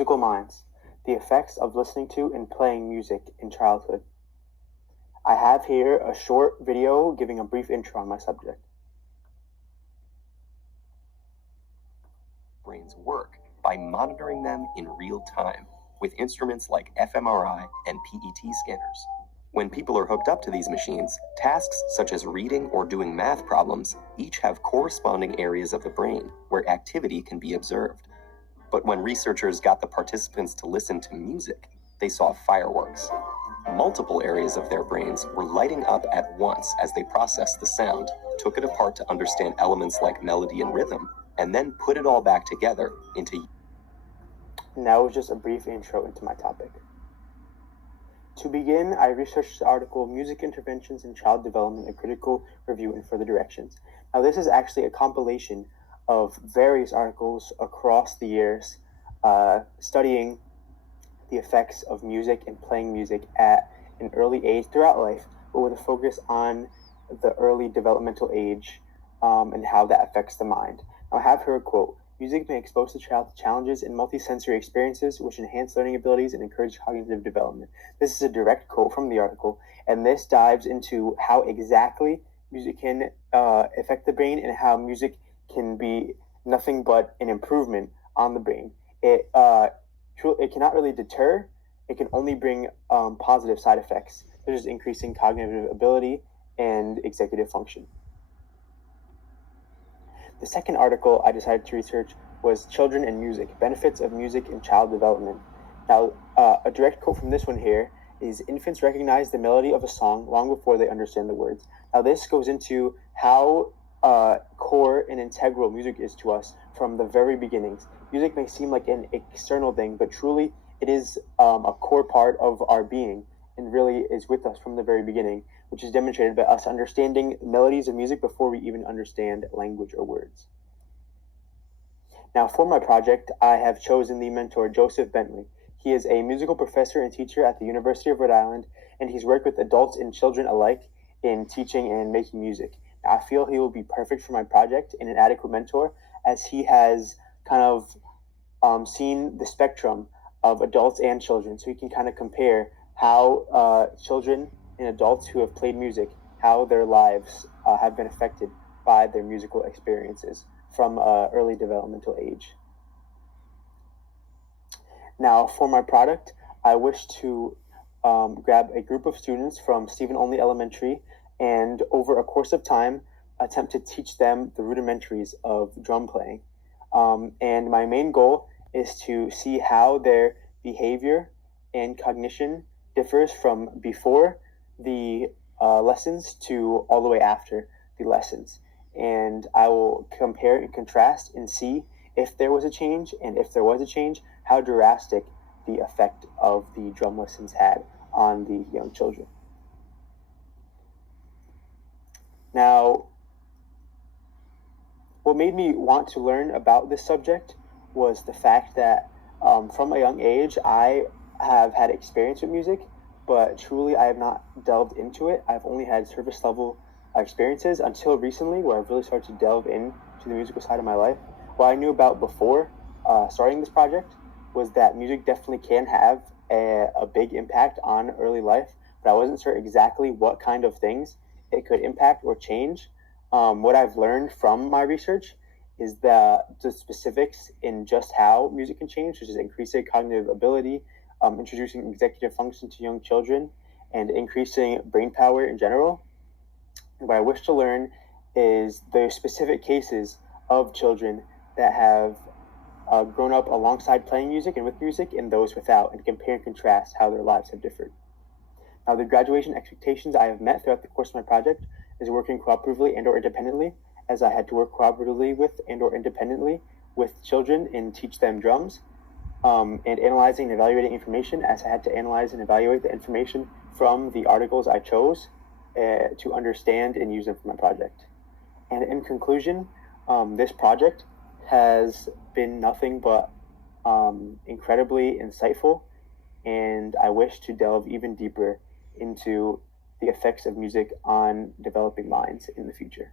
Musical minds, the effects of listening to and playing music in childhood. I have here a short video giving a brief intro on my subject. Brains work by monitoring them in real time with instruments like fMRI and PET scanners. When people are hooked up to these machines, tasks such as reading or doing math problems each have corresponding areas of the brain where activity can be observed. But when researchers got the participants to listen to music, they saw fireworks. Multiple areas of their brains were lighting up at once as they processed the sound, took it apart to understand elements like melody and rhythm, and then put it all back together into... And that was just a brief intro into my topic. To begin, I researched the article Music Interventions in Child Development, a Critical Review and Further Directions. Now, this is actually a compilation of various articles across the years studying the effects of music and playing music at an early age throughout life, but with a focus on the early developmental age and how that affects the mind. Now, I have here a quote: "Music may expose the child to challenges and multisensory experiences which enhance learning abilities and encourage cognitive development." This is a direct quote from the article, and this dives into how exactly music can affect the brain and how music can be nothing but an improvement on the brain. It cannot really deter. It can only bring positive side effects, such as increasing cognitive ability and executive function. The second article I decided to research was Children and Music, Benefits of Music in Child Development. Now, a direct quote from this one here is, "Infants recognize the melody of a song long before they understand the words." Now, this goes into how core and integral music is to us from the very beginnings. Music may seem like an external thing, but truly it is a core part of our being and really is with us from the very beginning, which is demonstrated by us understanding melodies of music before we even understand language or words. Now, for my project, I have chosen the mentor Joseph Bentley. He is a musical professor and teacher at the University of Rhode Island, and he's worked with adults and children alike in teaching and making music. Now, I feel he will be perfect for my project and an adequate mentor, as he has kind of seen the spectrum of adults and children, so he can kind of compare how children and adults who have played music, how their lives have been affected by their musical experiences from early developmental age. Now, for my product, I wish to grab a group of students from Stephen Only Elementary and over a course of time attempt to teach them the rudimentaries of drum playing. And my main goal is to see how their behavior and cognition differs from before the lessons to all the way after the lessons. And I will compare and contrast and see if there was a change, and if there was a change, how drastic the effect of the drum lessons had on the young children. Now, what made me want to learn about this subject was the fact that from a young age, I have had experience with music, but truly I have not delved into it. I've only had surface level experiences until recently, where I've really started to delve into the musical side of my life. What I knew about before starting this project was that music definitely can have a big impact on early life, but I wasn't sure exactly what kind of things it could impact or change. What I've learned from my research is that the specifics in just how music can change, such as increasing cognitive ability, introducing executive function to young children, and increasing brain power in general. And what I wish to learn is the specific cases of children that have grown up alongside playing music and with music, and those without, and compare and contrast how their lives have differed. Now, the graduation expectations I have met throughout the course of my project is working cooperatively and or independently, as I had to work cooperatively with and or independently with children and teach them drums, and analyzing and evaluating information, as I had to analyze and evaluate the information from the articles I chose to understand and use them for my project. And in conclusion, this project has been nothing but incredibly insightful, and I wish to delve even deeper into the effects of music on developing minds in the future.